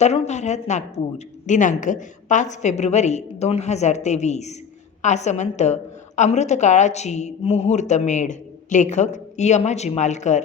तरुण भारत नागपूर दिनांक 5 फेब्रुवारी 2023 आसमंत अमृतकाळाची मुहूर्तमेढ. लेखक यमाजी मालकर.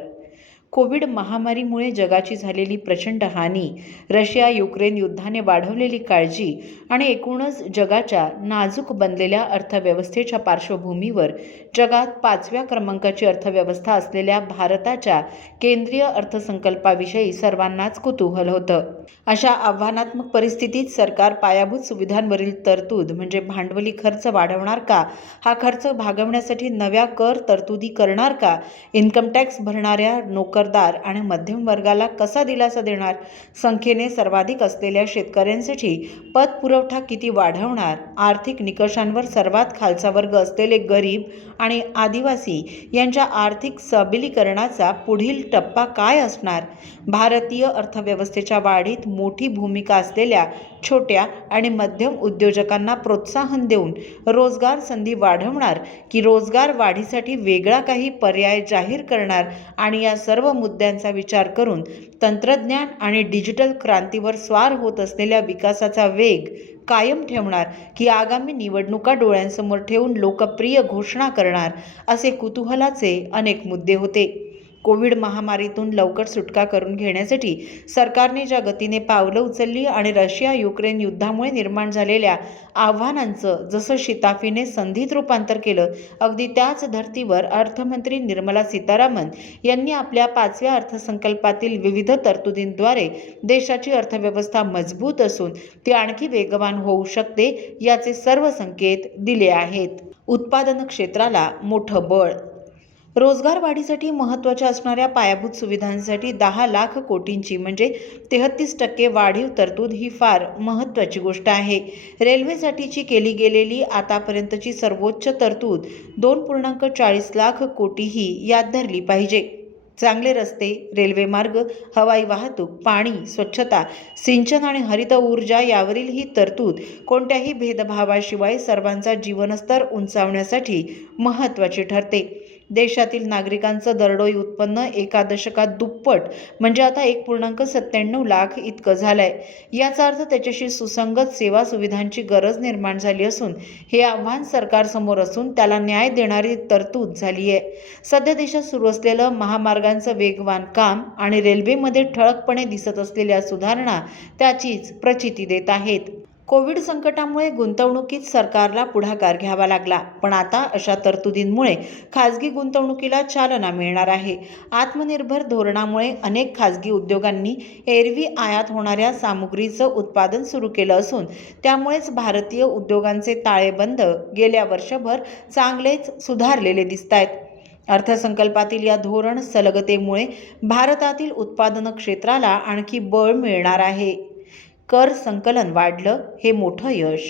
कोविड महामारीमुळे जगाची झालेली प्रचंड हानी, रशिया युक्रेन युद्धाने वाढवलेली काळजी आणि एकूणच जगाच्या नाजूक बनलेल्या अर्थव्यवस्थेच्या पार्श्वभूमीवर जगात 5व्या क्रमांकाची अर्थव्यवस्था असलेल्या भारताच्या केंद्रीय अर्थसंकल्पाविषयी सर्वांनाच कुतूहल होतं. अशा आव्हानात्मक परिस्थितीत सरकार पायाभूत सुविधांवरील तरतूद म्हणजे भांडवली खर्च वाढवणार का? हा खर्च भागवण्यासाठी नव्या कर तरतुदी करणार का? इन्कम टॅक्स भरणाऱ्या नोकरदार आणि मध्यम वर्गाला कसा दिलासा देणार? संख्येने सर्वाधिक असलेल्या शेतकऱ्यांसाठी पतपुरवठा किती वाढवणार? आर्थिक निकषांवर सर्वात खालचा वर्ग असलेले गरीब आणि आदिवासी यांच्या आर्थिक सबलीकरणाचा पुढील टप्पा काय असणार? भारतीय अर्थव्यवस्थेच्या वाढीत मोठी भूमिका असलेल्या छोट्या आणि मध्यम उद्योजकांना प्रोत्साहन देऊन रोजगार संधी वाढवणार की रोजगार वाढीसाठी वेगळा काही पर्याय जाहीर करणार? आणि या सर्व मुद्द्यांचा विचार करून तंत्रज्ञान आणि डिजिटल क्रांतीवर स्वार होत असलेल्या विकासाचा वेग कायम ठेवणार की आगामी निवडणुका डोळ्यांसमोर ठेवून लोकप्रिय घोषणा करणार? असे कुतूहलाचे अनेक मुद्दे होते. कोविड महामारीतून लवकर सुटका करून घेण्यासाठी सरकारने ज्या गतीने पावलं उचलली आणि रशिया युक्रेन युद्धामुळे निर्माण झालेल्या आव्हानांचं जसं शिताफीने संधीत रूपांतर केलं, अगदी त्याच धर्तीवर अर्थमंत्री निर्मला सीतारामन यांनी आपल्या 5व्या अर्थसंकल्पातील विविध तरतुदींद्वारे देशाची अर्थव्यवस्था मजबूत असून ती आणखी वेगवान होऊ शकते याचे सर्व संकेत दिले आहेत. उत्पादन क्षेत्राला मोठं बळ. रोजगार वाढीसाठी महत्त्वाच्या असणाऱ्या पायाभूत सुविधांसाठी 10 लाख कोटींची म्हणजे 33% वाढीव तरतूद ही फार महत्त्वाची गोष्ट आहे. रेल्वेसाठीची केली गेलेली आतापर्यंतची सर्वोच्च तरतूद 2.40 लाख कोटी ही यात धरली पाहिजे. चांगले रस्ते, रेल्वेमार्ग, हवाई वाहतूक, पाणी, स्वच्छता, सिंचन आणि हरित ऊर्जा यावरील ही तरतूद कोणत्याही भेदभावाशिवाय सर्वांचा जीवनस्तर उंचावण्यासाठी महत्त्वाची ठरते. देशातील नागरिकांचं दरडोई उत्पन्न एका दशकात दुप्पट म्हणजे आता 1.97 लाख इतकं झालंय. याचा अर्थ त्याच्याशी सुसंगत सेवा सुविधांची गरज निर्माण झाली असून हे आव्हान सरकारसमोर असून त्याला न्याय देणारी तरतूद झाली आहे. सध्या देशात सुरू असलेलं महामार्गांचं वेगवान काम आणि रेल्वेमध्ये ठळकपणे दिसत असलेल्या सुधारणा त्याचीच प्रचिती देत आहेत. कोविड संकटामुळे गुंतवणुकीत सरकारला पुढाकार घ्यावा लागला, पण आता अशा तरतुदींमुळे खाजगी गुंतवणुकीला चालना मिळणार आहे. आत्मनिर्भर धोरणामुळे अनेक खाजगी उद्योगांनी एरवी आयात होणाऱ्या सामुग्रीचं उत्पादन सुरू केलं असून त्यामुळेच भारतीय उद्योगांचे ताळेबंद गेल्या वर्षभर चांगलेच सुधारलेले दिसतायत. अर्थसंकल्पातील या धोरण सलगतेमुळे भारतातील उत्पादन क्षेत्राला आणखी बळ मिळणार आहे. कर संकलन वाढलं हे मोठं यश.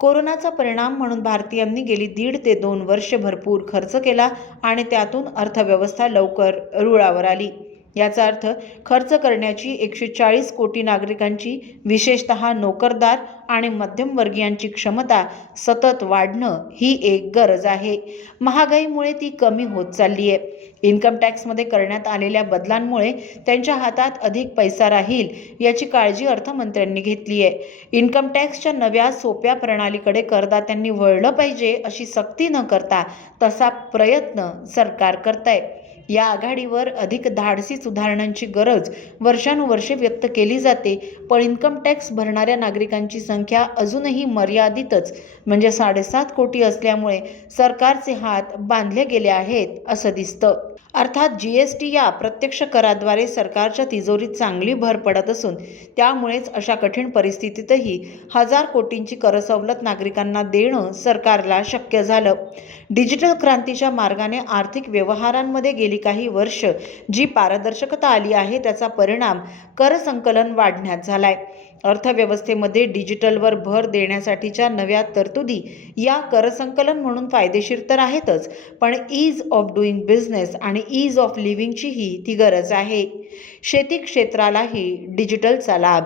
कोरोनाचा परिणाम म्हणून भारतीयांनी गेली 1.5 ते 2 वर्षे भरपूर खर्च केला आणि त्यातून अर्थव्यवस्था लवकर रुळावर आली. याचा अर्थ खर्च करण्याची 140 कोटी नागरिकांची, विशेषतः नोकरदार आणि मध्यमवर्गीयांची क्षमता सतत वाढणं ही एक गरज आहे. महागाईमुळे ती कमी होत चालली आहे. इन्कम टॅक्समध्ये करण्यात आलेल्या बदलांमुळे त्यांच्या हातात अधिक पैसा राहील याची काळजी अर्थमंत्र्यांनी घेतली आहे. इन्कम टॅक्सच्या नव्या सोप्या प्रणालीकडे करदात्यांनी वळलं पाहिजे अशी सक्ती न करता तसा प्रयत्न सरकार करतंय. या आघाडीवर अधिक धाडसी सुधारणांची गरज वर्षानुवर्षे व्यक्त केली जाते, पण इन्कम टॅक्स भरणाऱ्या नागरिकांची संख्या अजूनही मर्यादितच म्हणजे 7.5 कोटी असल्यामुळे सरकारचे हात बांधले गेले आहेत असं दिसतं. अर्थात GST या अप्रत्यक्ष कराद्वारे सरकारच्या तिजोरीत चांगली भर पडत असून त्यामुळेच अशा कठीण परिस्थितीतही 1000 कोटींची करसवलत नागरिकांना देणं सरकारला शक्य झालं. डिजिटल क्रांतीच्या मार्गाने आर्थिक व्यवहारांमध्ये गेली काही वर्ष जी पारदर्शकता आली आहे त्याचा परिणाम कर संकलन वाढण्यात झालाय. अर्थव्यवस्थेमध्ये डिजिटलवर भर देण्यासाठीच्या नव्या तरतुदी या कर संकलन म्हणून फायदेशीर तर आहेतच, पण ईज ऑफ डुईंग बिझनेस आणि ईज ऑफ लिव्हिंगचीही ती गरज आहे. शेती क्षेत्रालाही डिजिटलचा लाभ.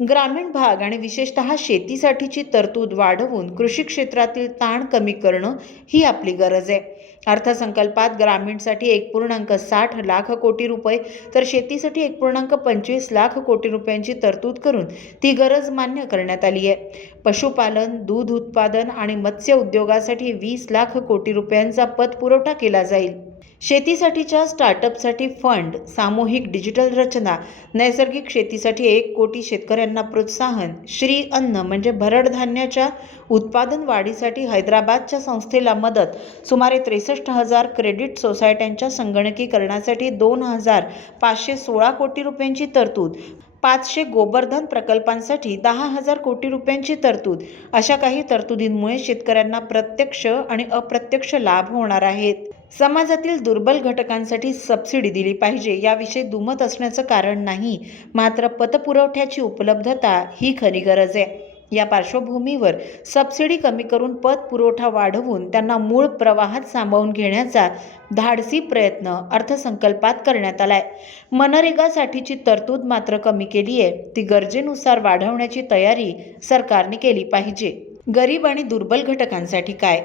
ग्रामीण भाग आणि विशेषतः शेतीसाठीची तरतूद वाढवून कृषी क्षेत्रातील ताण कमी करणं ही आपली गरज आहे. अर्थसंकल्पात ग्रामीणसाठी 1.60 लाख कोटी रुपये तर शेतीसाठी 1.25 लाख कोटी रुपयांची तरतूद करून ती गरज मान्य करण्यात आली आहे. पशुपालन, दूध उत्पादन आणि मत्स्य उद्योगासाठी 20 लाख कोटी रुपयांचा पतपुरवठा केला जाईल. शेतीसाठीच्या स्टार्टअपसाठी फंड, सामूहिक डिजिटल रचना, नैसर्गिक शेतीसाठी 1 कोटी शेतकऱ्यांना प्रोत्साहन, श्री अन्न म्हणजे भरड धान्याच्या उत्पादन वाढीसाठी हैदराबादच्या संस्थेला मदत, सुमारे 63,000 क्रेडिट सोसायट्यांच्या संगणकीकरणासाठी 2,516 कोटी रुपयांची तरतूद, 500 गोबरधन प्रकल्पांसाठी 10,000 कोटी रुपयांची तरतूद, अशा काही तरतुदींमुळे शेतकऱ्यांना प्रत्यक्ष आणि अप्रत्यक्ष लाभ होणार आहेत. समाजातील दुर्बल घटकांसाठी सबसिडी दिली पाहिजे याविषयी दुमत असण्याचं कारण नाही, मात्र पतपुरवठ्याची उपलब्धता ही खरी गरज आहे. या पार्श्वभूमीवर सबसिडी कमी करून पतपुरवठा वाढवून त्यांना मूळ प्रवाहात सामावून घेण्याचा धाडसी प्रयत्न अर्थसंकल्पात करण्यात आलाय. मनरेगासाठीची तरतूद मात्र कमी केली आहे, ती गरजेनुसार वाढवण्याची तयारी सरकारने केली पाहिजे. गरीब आणि दुर्बल घटकांसाठी काय?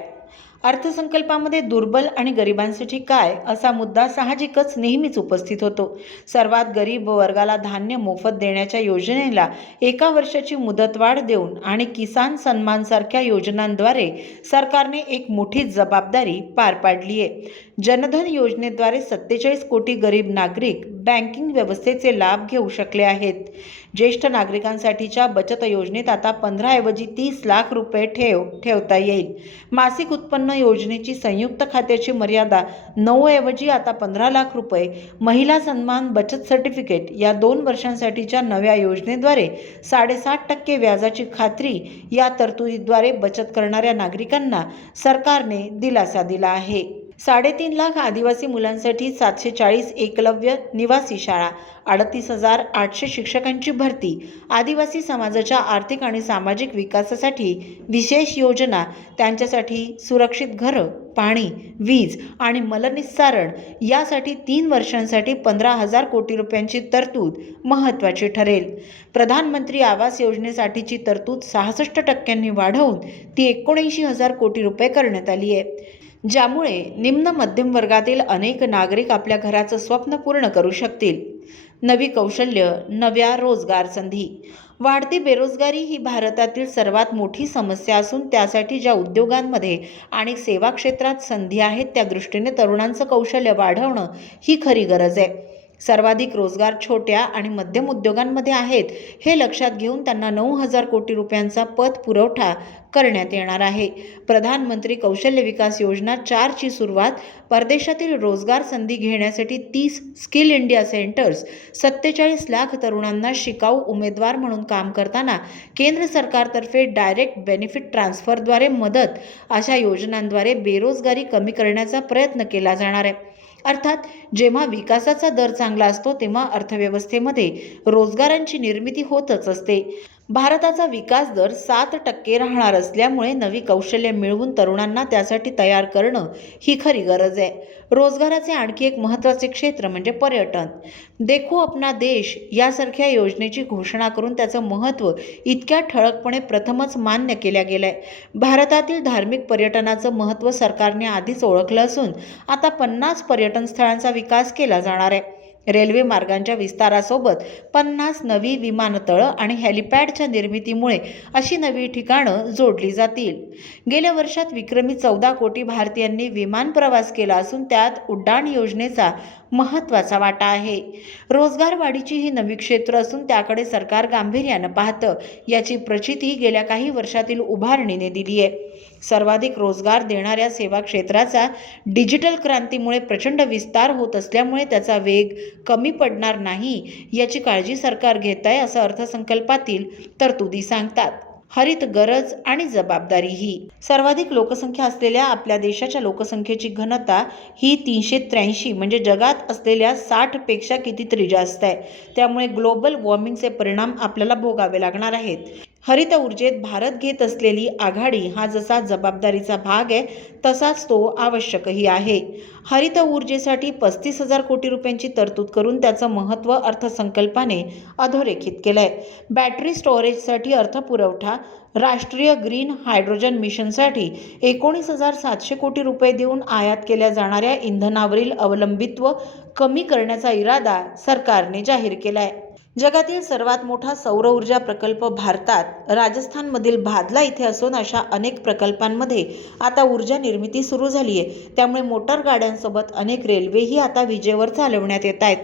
अर्थसंकल्पामध्ये दुर्बल आणि गरिबांसाठी काय असा मुद्दा साहजिकच नेहमीच उपस्थित होतो. सर्वात गरीब वर्गाला धान्य मोफत देण्याच्या योजनेला 1 वर्षाची मुदतवाढ देऊन आणि किसान सन्मान सारख्या योजनांद्वारे सरकारने एक मोठी जबाबदारी पार पाडली आहे. जनधन योजनेद्वारे 47 कोटी गरीब नागरिक बँकिंग व्यवस्थेचे लाभ घेऊ शकले आहेत. ज्येष्ठ नागरिकांसाठीच्या बचत योजनेत आता 15 ऐवजी 30 लाख रुपये ठेवता येईल. मासिक उत्पन्न योजनेची संयुक्त खात्याची मर्यादा 9 ऐवजी आता 15 लाख रुपये. महिला सन्मान बचत सर्टिफिकेट या 2 वर्षांसाठीच्या नव्या योजनेद्वारे 7.5% व्याजाची खात्री या तरतुदीद्वारे बचत करणाऱ्या नागरिकांना सरकारने दिलासा दिला आहे. 3.5 लाख आदिवासी मुलांसाठी 740 एकलव्य निवासी शाळा, 38,800 शिक्षकांची भरती, आदिवासी समाजाच्या आर्थिक आणि सामाजिक विकासासाठी विशेष योजना, त्यांच्यासाठी सुरक्षित घरं, पाणी, वीज आणि मलनिस्सारण यासाठी 3 वर्षांसाठी 15,000 कोटी रुपयांची तरतूद महत्त्वाची ठरेल. प्रधानमंत्री आवास योजनेसाठीची तरतूद 66% वाढवून ती 79,000 कोटी रुपये करण्यात आली आहे, ज्यामुळे निम्न मध्यम वर्गातील अनेक नागरिक आपल्या घराचं स्वप्न पूर्ण करू शकतील. नवी कौशल्य, नव्या रोजगार संधी. वाढती बेरोजगारी ही भारतातील सर्वात मोठी समस्या असून त्यासाठी ज्या उद्योगांमध्ये आणि सेवा क्षेत्रात संधी आहेत त्या दृष्टीने तरुणांचं कौशल्य वाढवणं ही खरी गरज आहे. सर्वाधिक रोजगार छोट्या आणि मध्यम उद्योगांमध्ये आहेत, हे लक्षात घेऊन त्यांना 9,000 कोटी रुपयांचा पतपुरवठा करण्यात येणार आहे. प्रधानमंत्री कौशल्य विकास योजना 4 ची सुरुवात, परदेशातील रोजगार संधी घेण्यासाठी 30 स्किल इंडिया सेंटर्स, 47 लाख तरुणांना शिकाऊ उमेदवार म्हणून काम करताना केंद्र सरकारतर्फे डायरेक्ट बेनिफिट ट्रान्सफरद्वारे मदत, अशा योजनांद्वारे बेरोजगारी कमी करण्याचा प्रयत्न केला जाणार आहे. अर्थात जेव्हा विकासाचा दर चांगला असतो तेव्हा अर्थव्यवस्थेमध्ये रोजगारांची निर्मिती होतच असते. भारताचा विकास दर 7% राहणार असल्यामुळे नवी कौशल्य मिळवून तरुणांना त्यासाठी तयार करणं ही खरी गरज आहे. रोजगाराचे आणखी एक महत्त्वाचे क्षेत्र म्हणजे पर्यटन. देखो अपना देश यासारख्या योजनेची घोषणा करून त्याचं महत्त्व इतक्या ठळकपणे प्रथमच मान्य केल्या गेलंय. भारतातील धार्मिक पर्यटनाचं महत्त्व सरकारने आधीच ओळखलं असून आता 50 पर्यटन स्थळांचा विकास केला जाणार आहे. रेल्वे मार्गांच्या विस्तारासोबत 50 नवी विमानतळं आणि हेलिपॅडच्या निर्मितीमुळे अशी नवी ठिकाणं जोडली जातील. गेल्या वर्षात विक्रमी 14 कोटी भारतीयांनी विमान प्रवास केला असून त्यात उड्डाण योजनेचा महत्त्वाचा वाटा आहे. रोजगार वाढीची ही नवी क्षेत्र असून त्याकडे सरकार गांभीर्यानं पाहतं, याची प्रचिती गेल्या काही वर्षातील उभारणीने दिली आहे. सर्वाधिक रोजगार देणाऱ्या सेवा क्षेत्राचा डिजिटल क्रांतीमुळे प्रचंड विस्तार होत असल्यामुळे त्याचा वेग कमी पडणार नाही याची काळजी सरकार घेत आहे, असं अर्थसंकल्पातील तरतुदी सांगतात. हरित गरज आणि जबाबदारी. ही सर्वाधिक लोकसंख्या असलेल्या आपल्या देशाच्या लोकसंख्येची घनता ही 383 म्हणजे जगात असलेल्या 60 पेक्षा कितीतरी जास्त आहे. त्यामुळे ग्लोबल वॉर्मिंगचे परिणाम आपल्याला भोगावे लागणार आहेत. हरित ऊर्जेत भारत घेत असलेली आघाडी हा जसा जबाबदारीचा भाग आहे तसाच तो आवश्यकही आहे. हरित ऊर्जेसाठी 35,000 कोटी रुपयांची तरतूद करून त्याचं महत्त्व अर्थसंकल्पाने अधोरेखित केलंय. बॅटरी स्टोरेजसाठी अर्थपुरवठा, राष्ट्रीय ग्रीन हायड्रोजन मिशनसाठी 19,700 कोटी रुपये देऊन आयात केल्या जाणाऱ्या इंधनावरील अवलंबित्व कमी करण्याचा इरादा सरकारने जाहीर केलाय. जगातील सर्वात मोठा सौर ऊर्जा प्रकल्प भारतात राजस्थानमधील भादला इथे असून अशा अनेक प्रकल्पांमध्ये आता ऊर्जा निर्मिती सुरू झाली आहे. त्यामुळे मोटार गाड्यांसोबत अनेक रेल्वेही आता विजेवर चालवण्यात येत आहेत.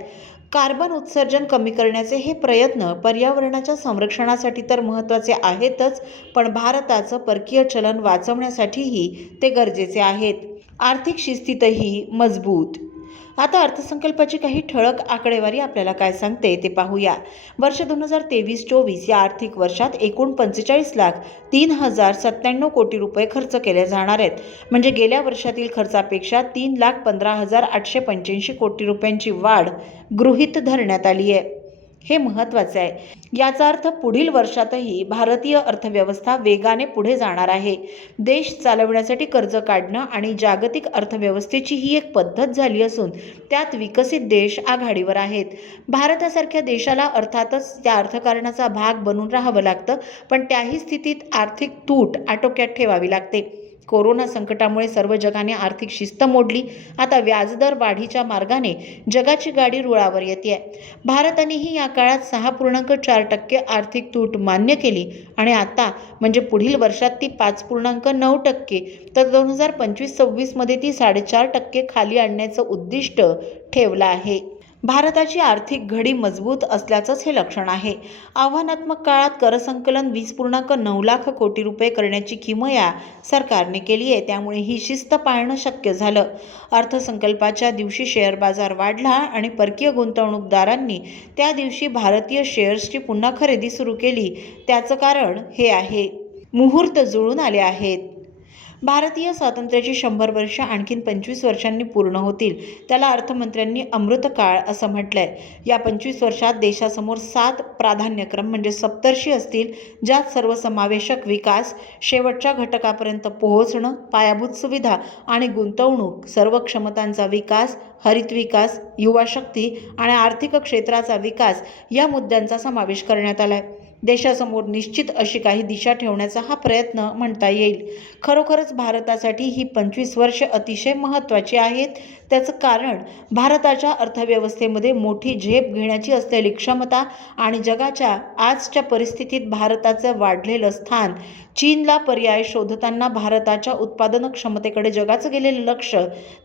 कार्बन उत्सर्जन कमी करण्याचे हे प्रयत्न पर्यावरणाच्या संरक्षणासाठी तर महत्त्वाचे आहेतच, पण भारताचं परकीय चलन वाचवण्यासाठीही ते गरजेचे आहेत. आर्थिक शिस्तीतही मजबूत. आता अर्थसंकल्पाची काही ठळक आकडेवारी आपल्याला काय सांगते ते पाहूया. वर्ष 2023-24 या आर्थिक वर्षात एकूण 45,03,097 कोटी रुपये खर्च केले जाणार आहेत. म्हणजे गेल्या वर्षातील खर्चापेक्षा 3,15,885 कोटी रुपयांची वाढ गृहीत धरण्यात आली आहे. हे महत्त्वाचे आहे. याचा अर्थ पुढील वर्षातही भारतीय अर्थव्यवस्था वेगाने पुढे जाणार आहे. देश चालवण्यासाठी कर्ज काढणं आणि जागतिक अर्थव्यवस्थेची ही एक पद्धत झाली असून त्यात विकसित देश आघाडीवर आहेत. भारतासारख्या देशाला अर्थातच त्या अर्थकारणाचा भाग बनून राहावं लागतं, पण त्याही स्थितीत आर्थिक तूट आटोक्यात ठेवावी लागते. कोरोना संकटामुळे सर्व जगाने आर्थिक शिस्त मोडली. आता व्याजदर वाढीच्या मार्गाने जगाची गाडी रुळावर येते. भारतानेही या काळात 6.4% आर्थिक तूट मान्य केली आणि आता म्हणजे पुढील वर्षात ती 5.9%, तर 2025-26 मध्ये ती 4.5% खाली आणण्याचं उद्दिष्ट ठेवलं आहे. भारताची आर्थिक घडी मजबूत असल्याचंच हे लक्षण आहे. आव्हानात्मक काळात करसंकलन 20.9 लाख कोटी रुपये करण्याची किमया सरकारने केली आहे. त्यामुळे ही शिस्त पाळणं शक्य झालं. अर्थसंकल्पाच्या दिवशी शेअर बाजार वाढला आणि परकीय गुंतवणूकदारांनी त्या दिवशी भारतीय शेअर्सची पुन्हा खरेदी सुरू केली. त्याचं कारण हे आहे. मुहूर्त जुळून आले आहेत. भारतीय स्वातंत्र्याची 100 वर्ष आणखीन 25 वर्षांनी पूर्ण होतील. त्याला अर्थमंत्र्यांनी अमृतकाळ असं म्हटलंय. या 25 वर्षात देशासमोर 7 प्राधान्यक्रम म्हणजे सप्तर्षी असतील, ज्यात सर्वसमावेशक विकास, शेवटच्या घटकापर्यंत पोहोचणं, पायाभूत सुविधा आणि गुंतवणूक, सर्व क्षमतांचा विकास, हरित विकास, युवा शक्ती आणि आर्थिक क्षेत्राचा विकास या मुद्द्यांचा समावेश करण्यात आलाय. देशासमोर निश्चित अशी काही दिशा ठेवण्याचा हा प्रयत्न म्हणता येईल. खरोखरच भारतासाठी ही 25 वर्ष अतिशय महत्त्वाची आहेत. त्याचं कारण भारताच्या अर्थव्यवस्थेमध्ये मोठी झेप घेण्याची असलेली क्षमता आणि जगाच्या आजच्या परिस्थितीत भारताचं वाढलेलं स्थान. चीनला पर्याय शोधताना भारताच्या उत्पादन क्षमतेकडे जगाचं गेलेलं लक्ष,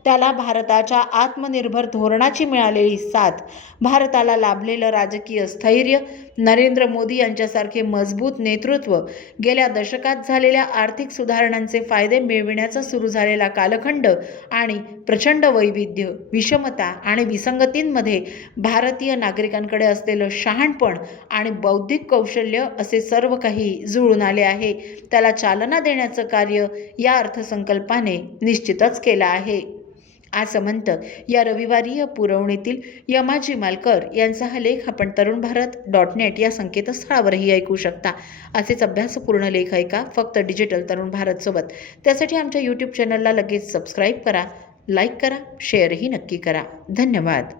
त्याला भारताच्या आत्मनिर्भर धोरणाची मिळालेली साथ, भारताला लाभलेलं राजकीय स्थैर्य, नरेंद्र मोदी यांच्यासारखे मजबूत नेतृत्व, गेल्या दशकात झालेल्या आर्थिक सुधारणांचे फायदे मिळविण्याचा सुरू झालेला कालखंड आणि प्रचंड वैविध्य, विषमता आणि विसंगतींमध्ये भारतीय नागरिकांकडे असलेलं शहाणपण आणि बौद्धिक कौशल्य असे सर्व काही जुळून आले आहे. त्याला चालना देण्याचं कार्य या अर्थसंकल्पाने निश्चितच केलं आहे. असं म्हणतं या रविवारी पुरवणीतील यमाजी मालकर यांचा हा लेख आपण तरुणभारत.net या संकेतस्थळावरही ऐकू शकता. असेच अभ्यासपूर्ण लेख ऐका फक्त डिजिटल तरुण भारत सोबत. त्यासाठी आमच्या YouTube चॅनलला लगेच सबस्क्राईब करा, लाईक करा, शेअरही नक्की करा. धन्यवाद.